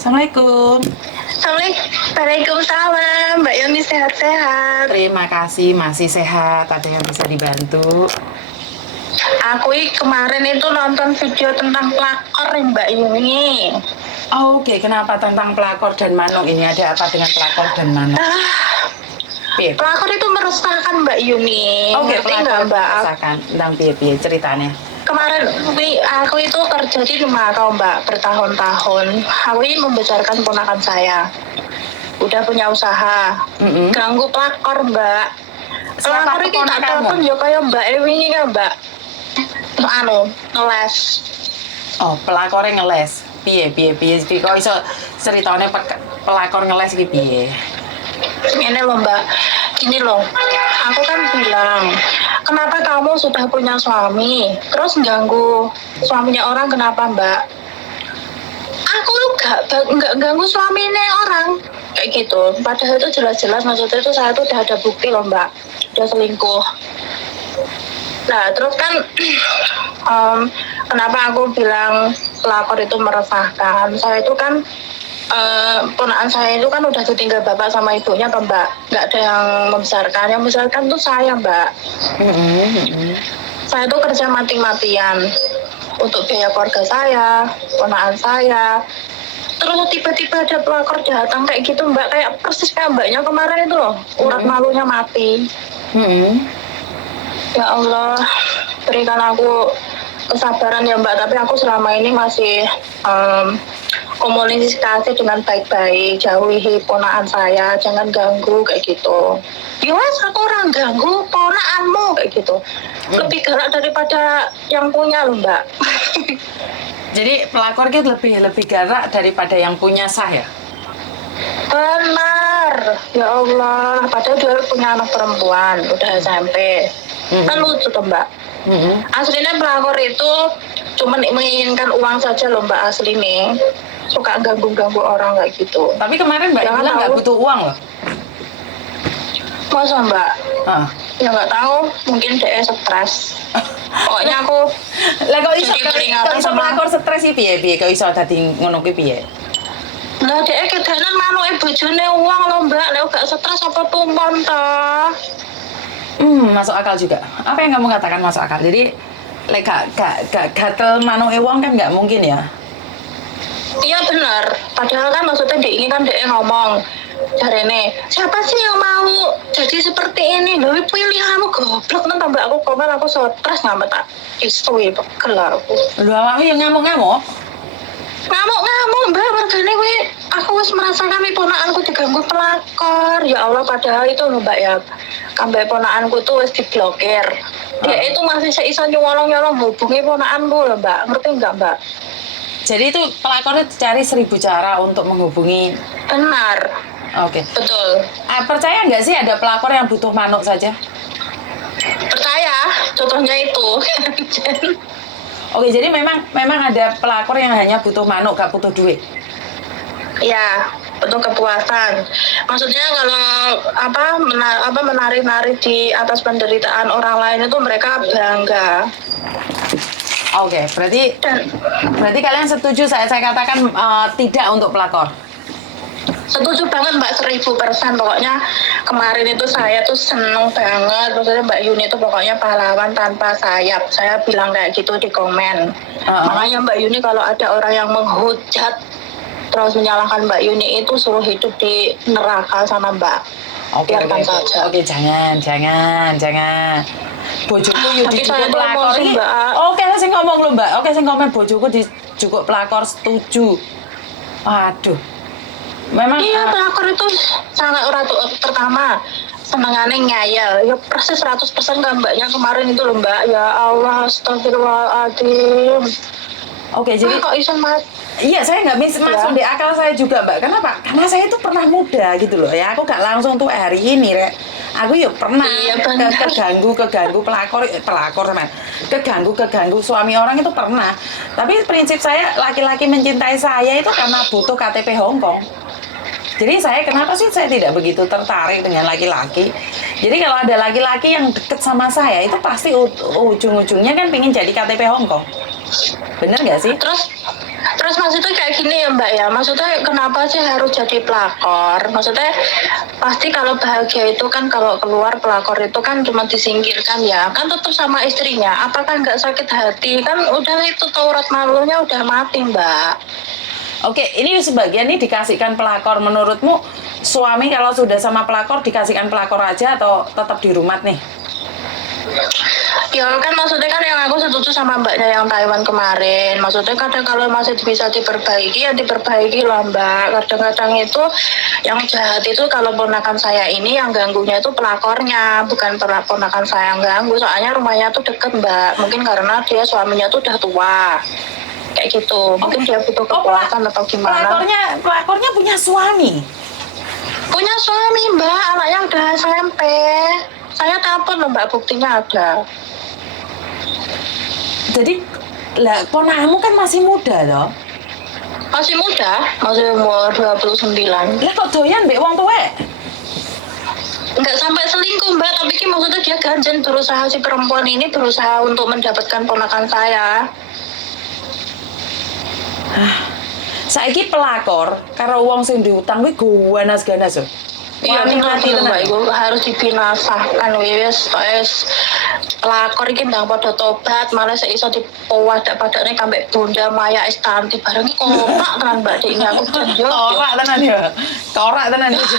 Assalamualaikum. Waalaikumsalam, Mbak Yoni sehat-sehat. Terima kasih, masih sehat. Ada yang bisa dibantu? Aku kemarin itu nonton video tentang pelakor Mbak Yuni. Oh, Oke, kenapa tentang pelakor dan manuk ini? Ada apa dengan pelakor dan manuk? Piye? Pelakor itu meresahkan Mbak Yuni. Oke, Ngerti pelakor nggak Mbak? merasakan tentang piye ceritanya. Kemarin aku itu kerja di Makau Mbak bertahun-tahun. Aku ini membesarkan ponakan saya. Udah punya usaha. Ganggu pelakor Mbak. Siapa Pelakor ini tak keponakan, telepon Mbak? ya kayak Mbak Ewi ini kan Mbak. Ngeles. Oh, pelakornya ngeles. Piye? Kok iso ceritanya pelakor ngeles iki piye? Ini loh Mbak, gini loh, aku kan bilang, kenapa kamu sudah punya suami, terus ganggu suaminya orang, kenapa Mbak? Aku nggak ganggu suaminya orang, kayak gitu. Padahal itu jelas-jelas maksudnya itu saya tuh udah ada bukti loh Mbak, udah selingkuh. Nah terus kan, kenapa aku bilang pelakor itu meresahkan? Saya itu kan ponakan saya itu kan udah ditinggal bapak sama ibunya toh Mbak, nggak ada yang membesarkan tuh saya Mbak. Saya tuh kerja mati-matian untuk biaya keluarga saya, ponakan saya. Terus tiba-tiba ada pelakor datang kayak gitu Mbak, kayak persis kayak Mbaknya kemarin itu loh, urat malunya mati. Ya Allah, berikan aku kesabaran ya Mbak, tapi aku selama ini masih komunikasi dengan baik-baik, jauhi ponakan saya, jangan ganggu kayak gitu. Ya aku orang ganggu ponakanmu kayak gitu. Lebih galak daripada yang punya loh Mbak. Jadi pelakor itu lebih galak daripada yang punya sah ya? Benar, ya Allah. Padahal dia punya anak perempuan, udah SMP. Kan lucu tuh Mbak. Aslinya pelakor itu cuma menginginkan uang saja loh Mbak, asli nih. Suka ganggu-ganggu orang kayak gitu. Tapi kemarin Mbak bilang nggak butuh uang loh. Masa Mbak? Ya nggak tahu, mungkin dia stres. Pokoknya aku Lah kok iso pelakor stres sih piye? Kok iso dadi ngono kuwi piye? Lah dia kedanan manuke bojone uang loh Mbak, lek gak stres apa tumpon toh. Masuk akal juga. Apa yang kamu katakan masuk akal? Jadi lek gak gatel manuke wong kan nggak mungkin ya. Iya benar, padahal kan maksudnya dia ini kan dia ngomong jarene, siapa sih yang mau jadi seperti ini? Loh pilihanmu goblok nang tambah aku komen aku stres ngamuk tak istui pegel aku. Lho awake yang ngamuk-ngamuk. Ngamuk Mbak, mergane kuwi aku wis merasakan ponakanku diganggu pelakor. Ya Allah, padahal itu lho Mbak ya. Kambe ponakanku tuh wis diblokir. Dia itu masih iso nyolong-nyolong hubungi ponakanku lho Mbak. Ngerti enggak Mbak? Jadi itu pelakornya cari 1000 cara untuk menghubungi. Benar. Oke. Betul. Percaya nggak sih ada pelakor yang butuh manuk saja? Percaya, contohnya itu. Oke, jadi memang ada pelakor yang hanya butuh manuk, gak butuh duit. Ya, untuk kepuasan. Maksudnya kalau menari-nari di atas penderitaan orang lain itu mereka bangga. Oke, berarti kalian setuju saya katakan tidak untuk pelakor. Setuju banget Mbak 1000%. Pokoknya kemarin itu saya tuh seneng banget. Maksudnya Mbak Yuni itu pokoknya pahlawan tanpa sayap. Saya bilang kayak gitu di komen. Makanya Mbak Yuni kalau ada orang yang menghujat terus menyalahkan Mbak Yuni itu suruh hidup di neraka sama Mbak. Biarkan saja. Oke, jangan. Bojoku yo dijukuk pelakor iki. Oke, sing ngomong lho Mbak. Oke, sing komen bojoku dijukuk pelakor setuju. Aduh. Memang iya pelakor itu sangat pertama senengannya ngayal ya persis 100% kan Mbaknya kemarin itu loh Mbak. Ya Allah, astagfirullahaladzim. Oke, jadi kok iso iya, saya nggak masuk di akal saya juga Mbak. Kenapa? Karena saya itu pernah muda gitu loh ya. Aku gak langsung tuh hari ini Rek. Aku yuk pernah keganggu pelakor sama keganggu suami orang itu pernah. Tapi prinsip saya laki-laki mencintai saya itu karena butuh KTP Hongkong. Jadi kenapa sih saya tidak begitu tertarik dengan laki-laki? Jadi kalau ada laki-laki yang deket sama saya itu pasti ujung-ujungnya kan pengen jadi KTP Hongkong. Bener nggak sih? Terus Terus maksudnya kayak gini ya Mbak ya, maksudnya kenapa sih harus jadi pelakor? Maksudnya pasti kalau bahagia itu kan kalau keluar pelakor itu kan cuma disingkirkan ya, kan tetap sama istrinya. Apakah nggak sakit hati? Kan udah itu Taurat malunya udah mati Mbak. Oke, ini sebagian nih dikasihkan pelakor. Menurutmu suami kalau sudah sama pelakor dikasihkan pelakor aja atau tetap di rumah nih? Ya kan maksudnya kan yang aku setuju sama mbaknya yang Taiwan kemarin. Maksudnya kadang kalau masih bisa diperbaiki ya diperbaiki lah mbak. Kadang-kadang itu yang jahat itu kalau ponakan saya ini yang ganggunya itu pelakornya, bukan ponakan saya yang ganggu. Soalnya rumahnya tuh deket mbak. Mungkin karena dia suaminya tuh udah tua. Kayak gitu. Mungkin dia butuh kepuasan atau gimana. Pelakornya punya suami? Punya suami mbak, anaknya udah SMP. Saya telepon loh mbak, buktinya ada. Jadi, lah ponakmu kan masih muda loh. Masih muda, masih umur 29. Lah kok doyan mbek wong tuwek? Enggak sampai selingkuh mbak, tapi kan maksudnya dia ganjen berusaha, si perempuan ini berusaha untuk mendapatkan ponakan saya. Saiki pelakor karo wong sing diutang kuwi ganas-ganas lho. Iya, mati mbak, itu harus dibinasakan wis pelakor iki ndang padha tobat, malah seiso dipowadak-padakne kambek Bunda Maya Istanti bareng iki korak tenan mbak ini aku jenjok. Korak tenan ya. Korak tenan iki.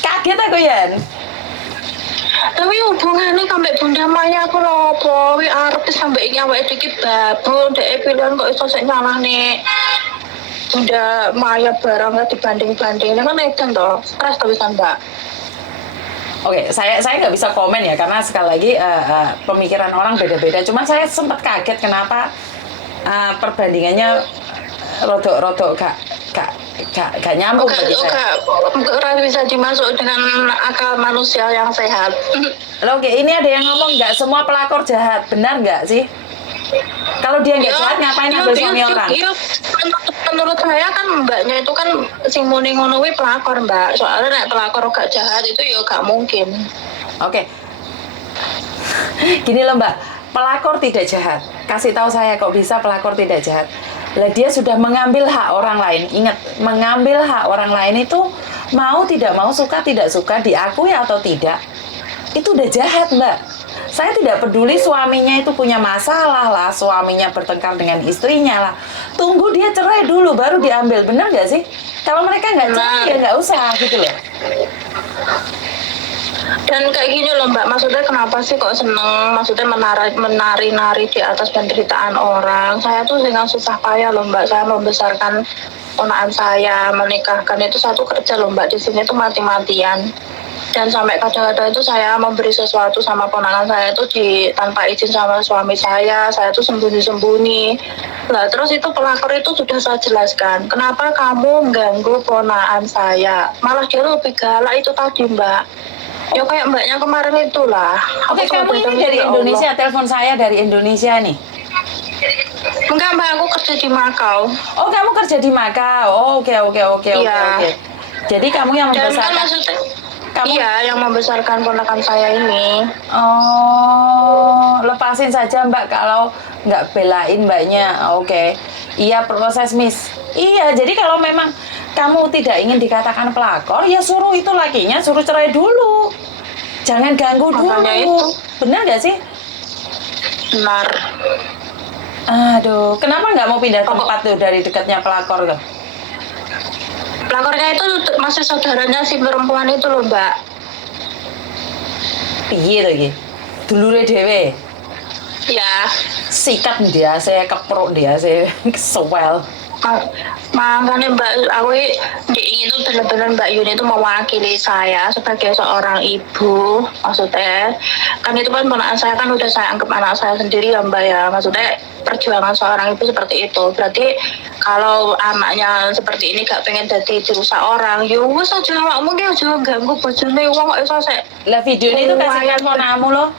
Kaget aku Yan. Tapi hubungannya kambek Bunda Maya aku lho apa wi artis sampe iki awake iki babon dhek pilihan kok iso sik nyalahne Bunda Maya barangnya dibanding-bandingin kan edan toh, stres toh bisa mbak. Oke, saya nggak bisa komen ya karena sekali lagi pemikiran orang beda-beda. Cuma saya sempat kaget kenapa perbandingannya rodok gak nyambung bagi saya. Enggak bisa dimasuk dengan akal manusia yang sehat. Oke, ini ada yang ngomong nggak semua pelakor jahat, benar nggak sih? Kalau dia nggak jahat ngapain ambil suami orang? Iya, menurut saya kan mbaknya itu kan sing muni ngono kuwi pelakor mbak. Soalnya nek pelakor gak jahat itu ya gak mungkin. Oke. Gini loh mbak, pelakor tidak jahat. Kasih tahu saya kok bisa pelakor tidak jahat. Lah dia sudah mengambil hak orang lain. Ingat, mengambil hak orang lain itu mau tidak mau, suka tidak suka, diakui atau tidak, itu udah jahat mbak. Saya tidak peduli suaminya itu punya masalah lah, suaminya bertengkar dengan istrinya lah. Tunggu dia cerai dulu baru diambil, bener nggak sih? Kalau mereka nggak cerai ya nggak usah gitu loh. Dan kayak gini loh mbak, maksudnya kenapa sih kok seneng, maksudnya menari-nari di atas penderitaan orang. Saya tuh dengan susah payah loh mbak, saya membesarkan ponakan saya, menikahkan itu satu kerja loh mbak, di sini tuh mati-matian. Dan sampai kadang-kadang itu saya memberi sesuatu sama ponakan saya itu tanpa izin sama suami saya tuh sembunyi-sembunyi. Nah terus itu pelakor itu sudah saya jelaskan, kenapa kamu mengganggu ponakan saya, malah dia lebih galak itu tadi mbak. Ya kayak mbaknya kemarin itulah. Oke, kamu ini dari Indonesia, telepon saya dari Indonesia nih. Enggak mbak, aku kerja di Makau. Oh kamu kerja di Makau, oh, oke. Jadi kamu yang membesarkan. Iya, yang membesarkan ponakan saya ini. Oh, lepasin saja mbak kalau nggak belain mbaknya. Oke. Iya, proses miss. Iya, jadi kalau memang kamu tidak ingin dikatakan pelakor, ya suruh itu lakinya, suruh cerai dulu. Jangan ganggu makanya dulu. Itu. Benar nggak sih? Benar. Aduh, kenapa nggak mau pindah tempat tuh dari dekatnya pelakor tuh? Pelakornya itu masih saudaranya si perempuan itu loh mbak. Piye tuh gitu? Dulure dhewe. Ya. Sikat dia, saya keprok dia, saya kesewel. Makanya mbak, aku ingin itu benar-benar mbak Yuni itu mewakili saya sebagai seorang ibu. Maksudnya kan itu kan ponakan saya kan udah saya anggap anak saya sendiri ya mbak ya. Maksudnya perjuangan seorang ibu seperti itu. Berarti kalau anaknya seperti ini gak pengen jadi dirusak orang, ya wes aja awakmu ki aja ganggu bojone wong kok iso sik. Lah video ini tuh kasihkan ponakanmu loh.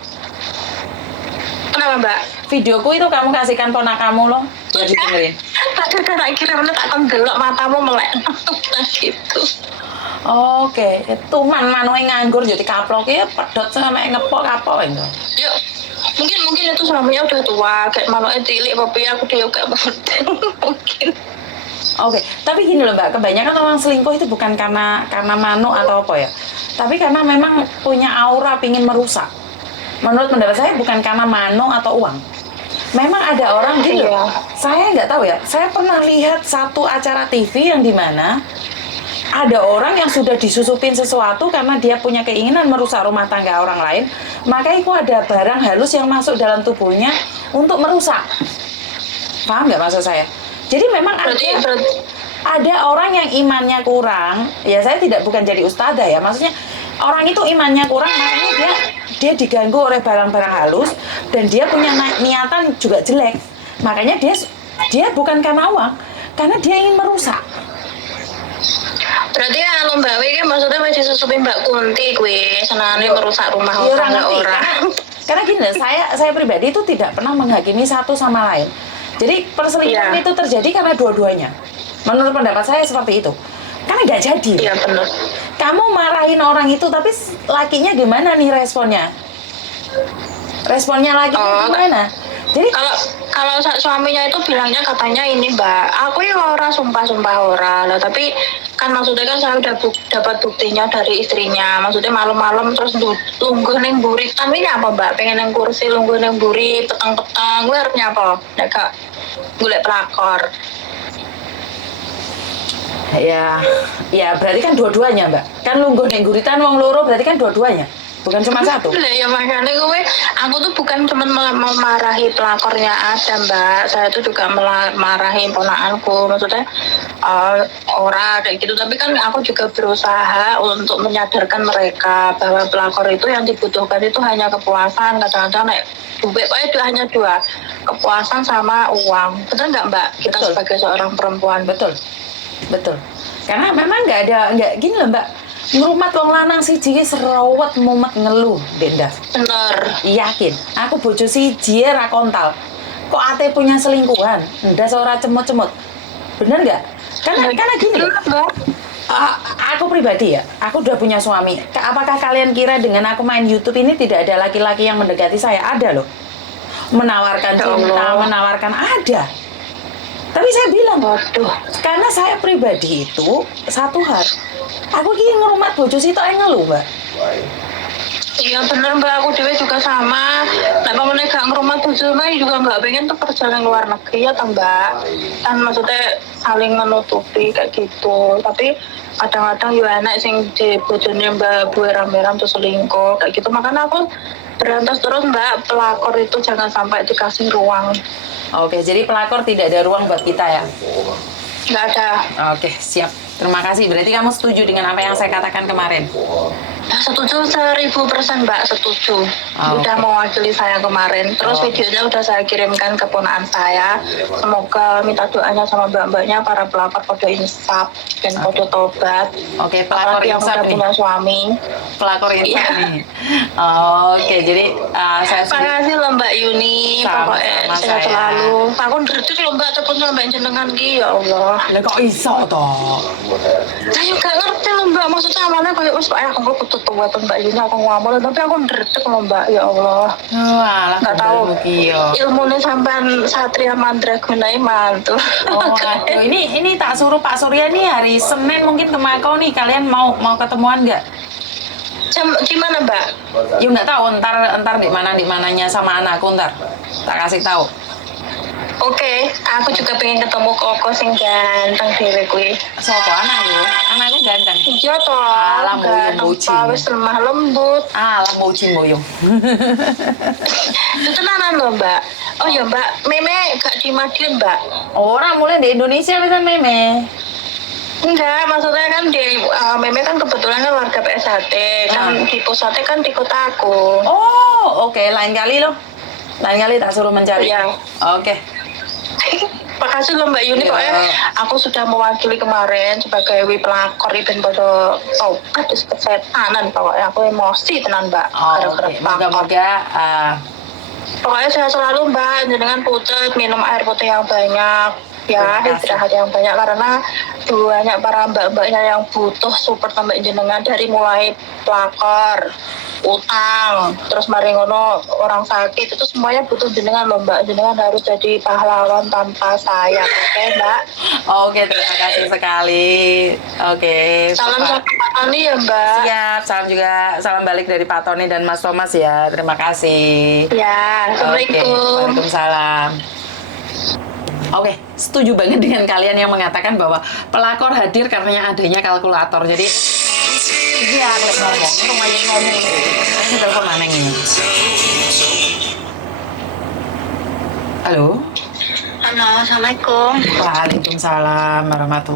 Kenapa mbak? Videoku itu kamu kasihkan ponakanmu loh. Biar didengerin. Tadi tak kira tak tenggelok matamu melek gitu. Oke, itu manue nganggur jadi kaplok ya pedot sampe ngepok kapok itu. Yuk, Mungkin itu suaminya udah tua, kayak malunya cilik, tapi aku dia gak model. Mungkin. Oke, tapi gini loh Mbak, kebanyakan orang selingkuh itu bukan karena mano atau apa ya, tapi karena memang punya aura pingin merusak. Menurut pendapat saya bukan karena mano atau uang. Memang ada orang gini loh, saya nggak tahu ya, saya pernah lihat satu acara TV yang dimana ada orang yang sudah disusupin sesuatu karena dia punya keinginan merusak rumah tangga orang lain, maka itu ada barang halus yang masuk dalam tubuhnya untuk merusak. Paham nggak maksud saya? Jadi memang ada orang yang imannya kurang, ya saya bukan jadi ustadzah ya, maksudnya orang itu imannya kurang, makanya dia diganggu oleh barang-barang halus dan dia punya niatan juga jelek, makanya dia bukan karena uang, karena dia ingin merusak. Berarti anu Mbak Wi maksudnya masih susupin Mbak Kunti gue senangnya merusak rumah orang. Karena gini, saya pribadi itu tidak pernah menghakimi satu sama lain. Jadi perselingkuhan itu terjadi karena dua-duanya. Menurut pendapat saya seperti itu. Karena nggak jadi. Iya benar. Kamu marahin orang itu, tapi lakinya gimana nih responnya? Responnya lakinya gimana? Jadi kalau suaminya itu bilangnya katanya ini Mbak, aku ya ora sumpah ora lah, tapi kan maksudnya kan saya udah dapat buktinya dari istrinya, maksudnya malam-malam terus lungguh neng burit, tapi ini apa Mbak, pengen neng kursi lungguh neng burit, petang-petang, gue harusnya apa? Nggak golek pelakor. Ya berarti kan dua-duanya Mbak, kan lungguh neng buritan wong loro berarti kan dua-duanya. Bukan cuma satu. Ya makanya aku tuh bukan cuma memarahi pelakornya ada Mbak, saya tuh juga marahi ponakanku, maksudnya orang kayak gitu, tapi kan aku juga berusaha untuk menyadarkan mereka bahwa pelakor itu yang dibutuhkan itu hanya kepuasan, kadang-kadang duit itu hanya dua, kepuasan sama uang, betul nggak Mbak? Kita betul. Sebagai seorang perempuan. Betul. Karena memang nggak gini loh Mbak, ngrumat wong lanang siji serawat mumet ngeluh, Denda. Bener. Yakin, aku bojo siji ra kontal. Kok ate punya selingkuhan? Ndas ora cemut-cemut. Bener nggak? Karena gini loh. Aku pribadi ya, aku udah punya suami. Apakah kalian kira dengan aku main YouTube ini tidak ada laki-laki yang mendekati saya? Ada loh. Menawarkan cinta, menawarkan ada. Tapi saya bilang, waduh, karena saya pribadi itu satu hal, aku ingin ngerumat bojo situ aja ngeluh Mbak. Iya bener Mbak, aku juga sama. Nah kalau gak ngerumat bojo mah juga nggak pengen tuh perjalanan luar negeri ya Mbak. Kan maksudnya saling menutupi kayak gitu. Tapi kadang-kadang juga enak sing di bojone Mbak buat rame-rame tuh selingkuh kayak gitu. Makanya aku berantas terus Mbak, pelakor itu jangan sampai dikasih ruang. Oke, jadi pelakor tidak ada ruang buat kita ya? Nggak ada. Oke, siap. Terima kasih. Berarti kamu setuju dengan apa yang saya katakan kemarin? Setuju 1000% Mbak, setuju. Udah mewakili saya kemarin. Terus videonya udah saya kirimkan ke ponakan saya. Semoga minta doanya sama mbak-mbaknya para pelakor pada insaf dan pada tobat. Oke, pelakor yang insaf udah punya suami. Pelakor insaf nih. Oke, jadi saya terima kasih loh Mbak Yuni. Pokoknya sehat selalu. Aku ngerti loh Mbak, cepet Mbak jenengan ki ya Allah. Lah kok iso toh? Saya gak ngerti loh Mbak, maksudnya awalnya kayak wis aku kok tua Mbak Yuni aku ngomong, tapi aku ngerti loh Mbak, ya Allah. Walah, nggak tahu ilmunya sampean Satria Mandraguna mantul. Aduh, ini tak suruh Pak Surya nih hari Senin mungkin ke Makau nih, kalian mau ketemuan nggak? Jam gimana Mbak? Ya nggak tahu, ntar di mananya sama anakku ntar tak kasih tahu. Oke, aku juga pengen ketemu Koko sing ganteng dhewe kuwi. Sopo anakku? Anakku ganteng. Iya toh. Alah mboyong. Wis lemah lembut. Alah mboyong. Itu tenanan loh Mbak. Oh ya Mbak, Meme gak di Madiun Mbak? Orang mulai di Indonesia bisa Meme. Enggak, maksudnya kan Meme kan kebetulan kan warga PSHT, kan di pusatnya kan di kotaku. Oh, oke. Lain kali tak suruh mencari. Iya. Oke. Makasih loh Mbak Yuni, pokoknya aku sudah mewakili kemarin sebagai pelakor dan pada obat kesetanan, pokoknya aku emosi tenan Mbak. Moga-moga pokoknya saya selalu Mbak, dengan putih minum air putih yang banyak ya, istirahat yang banyak karena banyak para mbak-mbaknya yang butuh support sampai jenengan dari mulai pelakor utang, terus mari ngono orang sakit, itu semuanya butuh jenengan loh Mbak. Jenengan harus jadi pahlawan tanpa sayap, oke Mbak? Oke, terima kasih sekali. Oke. Salam sama Pak Tony ya Mbak. Siap, salam juga, salam balik dari Pak Tony dan Mas Thomas ya. Terima kasih. Ya, Oke, Assalamualaikum. Waalaikumsalam. Oke, setuju banget dengan kalian yang mengatakan bahwa pelakor hadir karena adanya kalkulator. Jadi, iya, klik ngomong. Rumahnya ngomong. Ini telepon Naneng ini. Halo. Halo, Assalamualaikum. Waalaikumsalam warahmatullahi